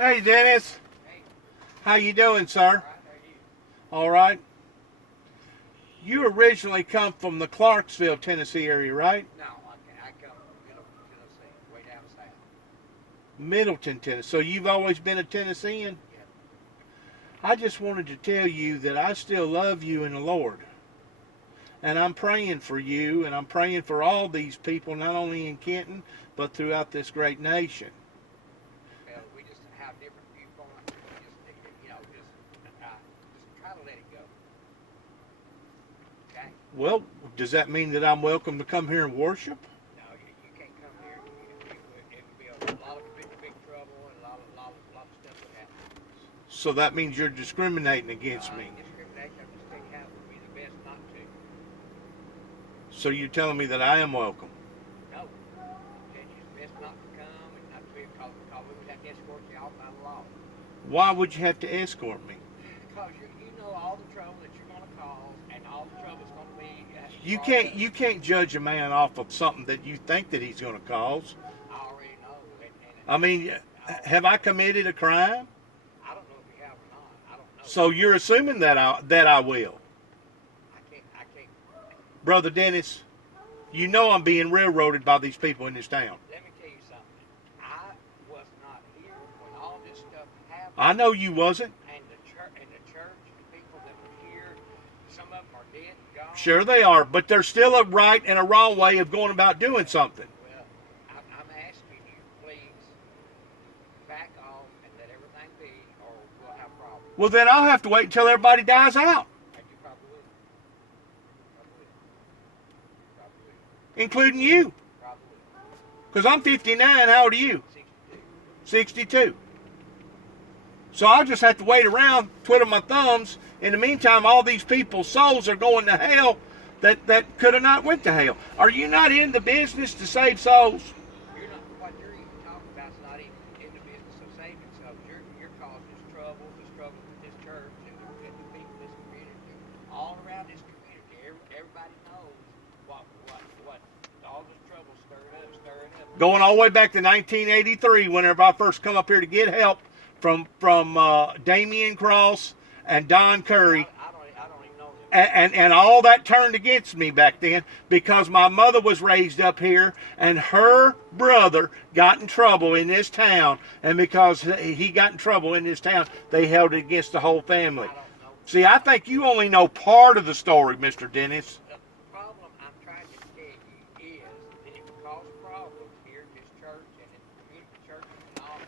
Hey, Dennis. Hey, How you doing, sir? all right, how are you? All right. You originally come from the Clarksville, Tennessee area, right? No, I come from Middleton, Tennessee, way down south. Middleton, Tennessee. So you've always been a Tennessean? Yeah. I just wanted to tell you that I still love you in the Lord. And I'm praying for you, and I'm praying for all these people, not only in Kenton, but throughout this great nation. Well, we just have different viewpoints. We just need to, just try to let it go. Okay? Well, does that mean that I'm welcome to come here and worship? No, you can't come here. It would be a lot of big trouble and a lot of stuff would happen. So that means you're discriminating against me. Discrimination, I'm just telling you how it would be the best not to. So you're telling me that I am welcome. No. Then it's best not to come and not to be because we would have to escort you off by the law. Why would you have to escort me? Because you know all the trouble that you're going to cause and all the trouble that's going to be. You can't judge a man off of something that you think that he's going to cause. I already know. I mean, have I committed a crime? I don't know if you have or not. I don't know. So you're assuming that I will. I can't. Brother Dennis, you know I'm being railroaded by these people in this town. Let me tell you something. I was not here when all this stuff happened. I know you wasn't. And the church, the people that were here, some of them are dead and gone. Sure they are, but there's still a right and a wrong way of going about doing something. Well, I'm asking you, please, back off and let everything be, or we'll have problems. Well, then I'll have to wait until everybody dies out, And you probably will. including you. Probably will. Because I'm 59. How old are you? 62. 62. So I'll just have to wait around, twiddle my thumbs. In the meantime, all these people's souls are going to hell that could have not went to hell. Are you not in the business to save souls? You're not, what you're even talking about is not even in the business of saving souls. You're causing trouble with this church and the people in this community, all around this community. Everybody knows what all this trouble stirring up. Going all the way back to 1983, whenever I first come up here to get help from Damian Cross and Don Curry. I don't even know them. And all that turned against me back then because my mother was raised up here and her brother got in trouble in this town, and because he got in trouble in this town, they held it against the whole family. I don't know. See, I think you only know part of the story, Mr. Dennis. The problem I'm trying to tell you is that it will cause problems here at this church and in the community churches and all.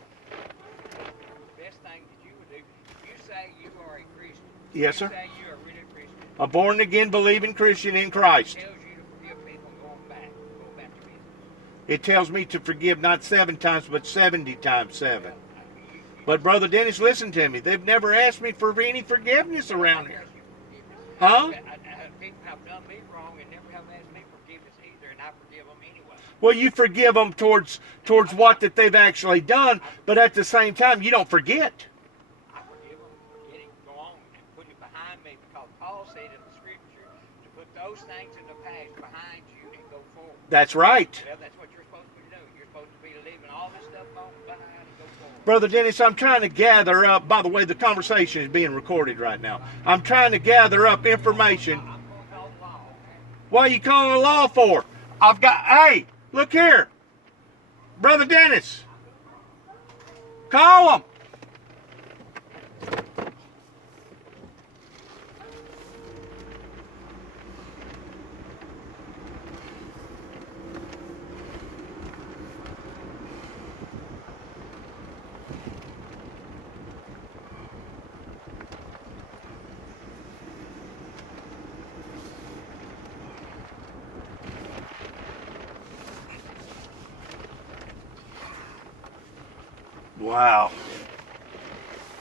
The best thing that you would do, you say you are a Christian. Yes, sir. You say you are really a Christian. A born-again believing Christian in Christ. It tells you to forgive people and go back to business. It tells me to forgive not 7 times, but 70 times 7. You- But Brother Dennis, listen to me. They've never asked me for any forgiveness around here. ask you for forgiveness. Huh? People have done me wrong and never have asked me for forgiveness either, and I forgive them anyway. Well, you forgive them towards what that they've actually done, but at the same time, you don't forget. I forgive them, forget it, go on and put it behind me because Paul said in the scripture to put those things in the past behind you and go forward. That's right. Well, that's what you're supposed to be doing. You're supposed to be leaving all this stuff behind and go forward. Brother Dennis, I'm trying to gather up, by the way, the conversation is being recorded right now. I'm trying to gather up information. I'm going to call the law, okay? What are you calling the law for? Hey, look here. Brother Dennis, call him. Wow.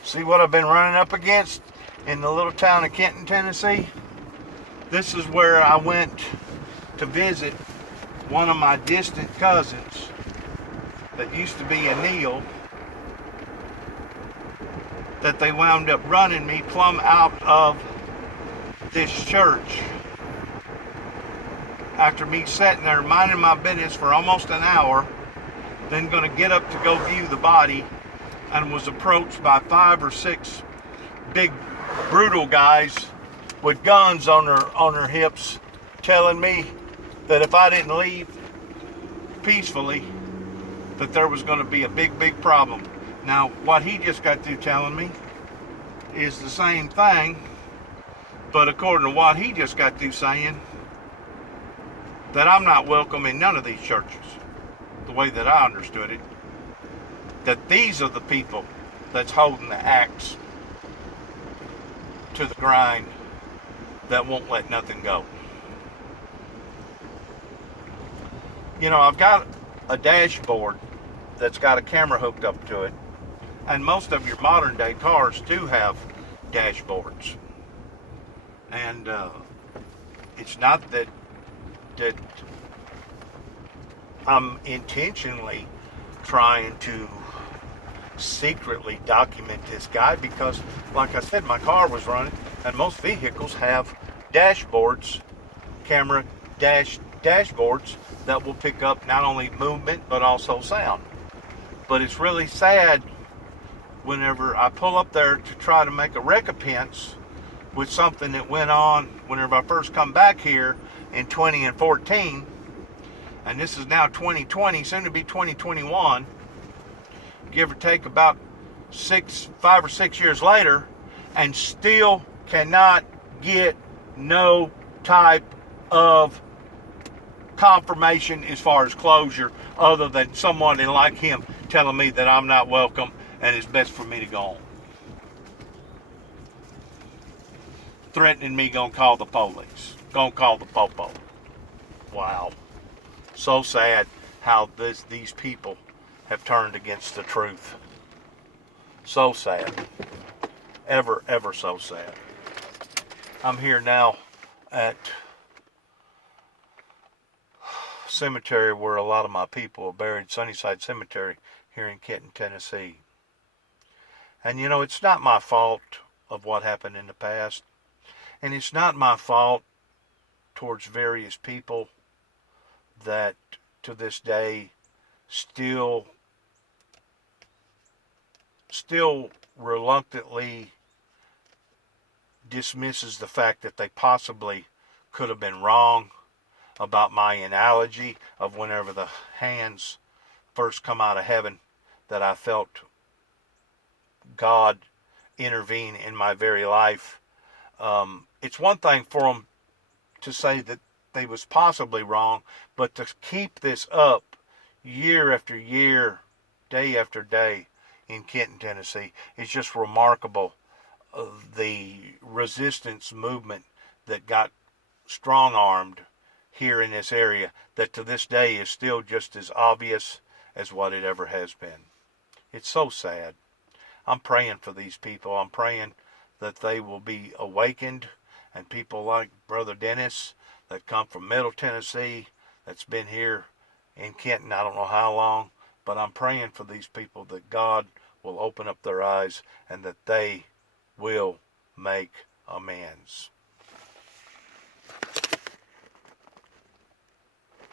See what I've been running up against in the little town of Kenton, Tennessee? This is where I went to visit one of my distant cousins that used to be a Neil, that they wound up running me plumb out of this church after me sitting there minding my business for almost an hour, then going to get up to go view the body, and was approached by 5 or 6 big, brutal guys with guns on their hips, telling me that if I didn't leave peacefully, that there was going to be a big, big problem. Now, what he just got through telling me is the same thing, but according to what he just got through saying, that I'm not welcome in none of these churches, the way that I understood it, that these are the people that's holding the axe to the grind that won't let nothing go. You know, I've got a dashboard that's got a camera hooked up to it, and most of your modern day cars do have dashboards. And it's not that I'm intentionally trying to secretly document this guy, because like I said, my car was running, and most vehicles have dashboards, camera dashboards that will pick up not only movement but also sound. But it's really sad whenever I pull up there to try to make a recompense with something that went on whenever I first come back here in 2014, and this is now 2020, soon to be 2021, give or take about 5 or 6 years later, and still cannot get no type of confirmation as far as closure, other than someone like him telling me that I'm not welcome and it's best for me to go on. Threatening me gonna call the police, gonna call the popo. Wow. So sad how these people have turned against the truth. So sad. Ever, ever so sad. I'm here now at cemetery where a lot of my people are buried, Sunnyside Cemetery here in Kenton, Tennessee. And you know, it's not my fault of what happened in the past. And it's not my fault towards various people that to this day still reluctantly dismisses the fact that they possibly could have been wrong about my analogy of whenever the hands first come out of heaven, that I felt God intervene in my very life. It's one thing for them to say that they was possibly wrong, but to keep this up year after year, day after day in Kenton, Tennessee, is just remarkable. The resistance movement that got strong-armed here in this area, that to this day is still just as obvious as what it ever has been. It's so sad. I'm praying for these people. I'm praying that they will be awakened, and people like Brother Dennis that come from Middle Tennessee, that's been here in Kenton I don't know how long, but I'm praying for these people that God will open up their eyes and that they will make amends.